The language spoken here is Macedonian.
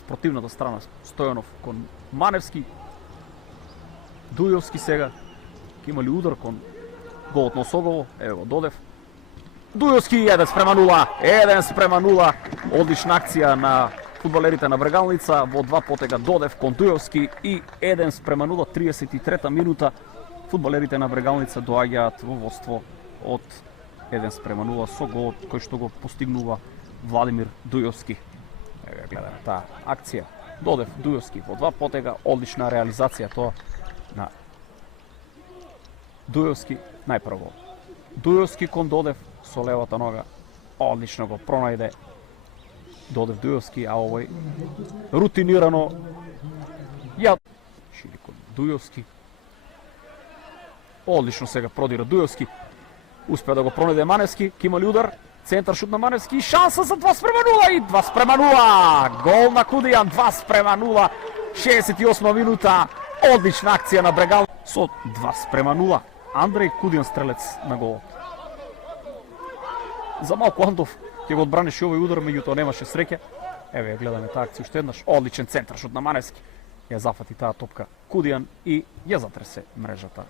спротивната страна. Стојанов кон Маневски. Дујовски сега. Има ли удар кон голот на Осогово? Еве го Додев. Дујовски 1:0. 1:0. Одлична акција на фудбалерите на Брегалница. Во два потега Додев кон Дујовски и 1:0. 33-та минута. Фудбалерите на Брегалница доаѓаат во водство од 1:0 со гол кој што го постигнува Владимир Дујовски. Еве гледаме таа акција. Додев, Дујовски во два потега, одлична реализација тоа на Дујовски најпрво. Дујовски кон Додев со левата нога. Одлично го пронајде Додев Дујовски, а овој рутинирано ја шири кон Дујовски. Одлично сега продира Дујовски. Успеа да го пронајде Маневски, ки има ли удар? Центар шут на Маневски и шанса за 2:0 и 2:0. Гол на Кудијан, 2:0. 68 минута. Одлична акција на Брегал со 2:0. Андреј Кудијан стрелец на голот. За малку Андов ќе го одбранеше овој удар, меѓутоа немаше среќа. Еве гледаме таа акција уште еднаш. Одличен центар шут на Маневски. Ја зафати таа топка Кудијан и ја затресе мрежата.